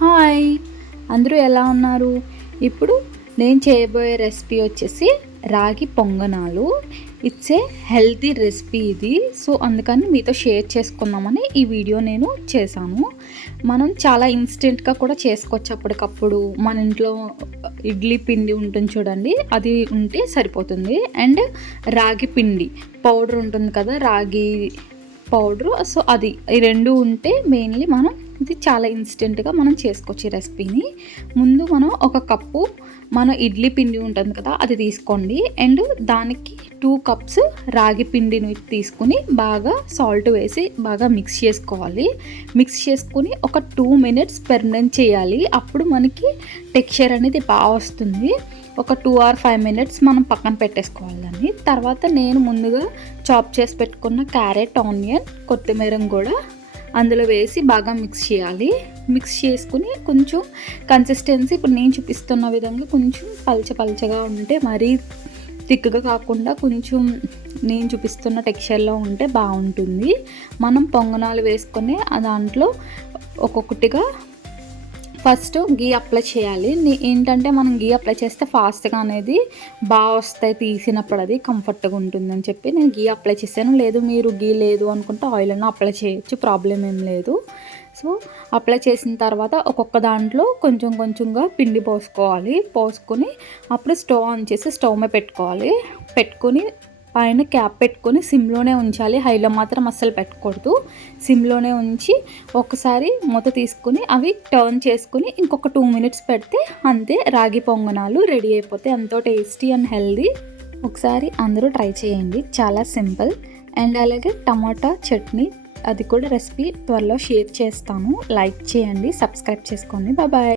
Hi, అందరూ ఎలా ఉన్నారు? ఇప్పుడు నేను చేయబోయే రెసిపీ వచ్చేసి రాగి పొంగనాలు. ఇట్స్ ఏ హెల్తీ రెసిపీ ఇది. సో అందుకని మీతో షేర్ చేసుకుందామని ఈ వీడియో నేను చేశాను. మనం చాలా ఇన్స్టెంట్గా కూడా చేసుకోవచ్చు. అప్పటికప్పుడు మన ఇంట్లో ఇడ్లీ పిండి ఉంటుంది చూడండి, అది ఉంటే సరిపోతుంది. అండ్ రాగి పిండి పౌడర్ ఉంటుంది కదా, రాగి పౌడరు, సో అది ఈ రెండు ఉంటే మెయిన్లీ మనం ఇది చాలా ఇన్స్టెంట్గా మనం చేసుకోవచ్చు ఈ రెసిపీని. ముందు మనం ఒక కప్పు మన ఇడ్లీ పిండి ఉంటుంది కదా, అది తీసుకోండి. అండ్ దానికి 2 కప్స్ రాగి పిండిని తీసుకుని బాగా సాల్ట్ వేసి బాగా మిక్స్ చేసుకోవాలి. మిక్స్ చేసుకుని ఒక 2 మినిట్స్ ఫెర్మెంట్ చేయాలి. అప్పుడు మనకి టెక్స్చర్ అనేది బాగా వస్తుంది. ఒక 2 or 5 మినిట్స్ మనం పక్కన పెట్టేసుకోవాలని. తర్వాత నేను ముందుగా చాప్ చేసి పెట్టుకున్న క్యారెట్, ఆనియన్, కొత్తిమీర కూడా అందులో వేసి బాగా మిక్స్ చేయాలి. మిక్స్ చేసుకుని కొంచెం కన్సిస్టెన్సీ ఇప్పుడు నేను చూపిస్తున్న విధంగా కొంచెం పల్చగా ఉంటే, మరీ థిక్గా కాకుండా కొంచెం నేను చూపిస్తున్న టెక్స్చర్లో ఉంటే బాగుంటుంది. మనం పొంగనాలు వేసుకొని దాంట్లో ఒక్కొక్కటిగా ఫస్ట్ గీ అప్లై చేయాలి. ఏంటంటే మనం గీ అప్లై చేస్తే ఫాస్ట్గా అనేది బాగా వస్తాయి, తీసినప్పుడు అది కంఫర్ట్గా ఉంటుందని చెప్పి నేను గీ అప్లై చేశాను. లేదు మీరు గీ లేదు అనుకుంటే ఆయిల్ అన్న అప్లై చేయొచ్చు, ప్రాబ్లం ఏం లేదు. సో అప్లై చేసిన తర్వాత ఒక్కొక్క దాంట్లో కొంచెంగా పిండి పోసుకొని అప్పుడు స్టవ్ ఆన్ చేసి స్టవ్ మీద పెట్టుకొని పైన క్యాప్ పెట్టుకొని సిమ్లోనే ఉంచాలి. హైలో మాత్రం అస్సలు పెట్టకూడదు. సిమ్లోనే ఉంచి ఒకసారి మూత తీసుకుని అవి టర్న్ చేసుకుని ఇంకొక 2 మినిట్స్ పెడితే అంతే, రాగి పొంగనాలు రెడీ అయిపోతాయి. ఎంతో టేస్టీ అండ్ హెల్దీ. ఒకసారి అందరూ ట్రై చేయండి, చాలా సింపుల్. అండ్ అలాగే టమాటా చట్నీ, అది కూడా రెసిపీ త్వరలో షేర్ చేస్తాను. లైక్ చేయండి, సబ్స్క్రైబ్ చేసుకోండి. బాయ్.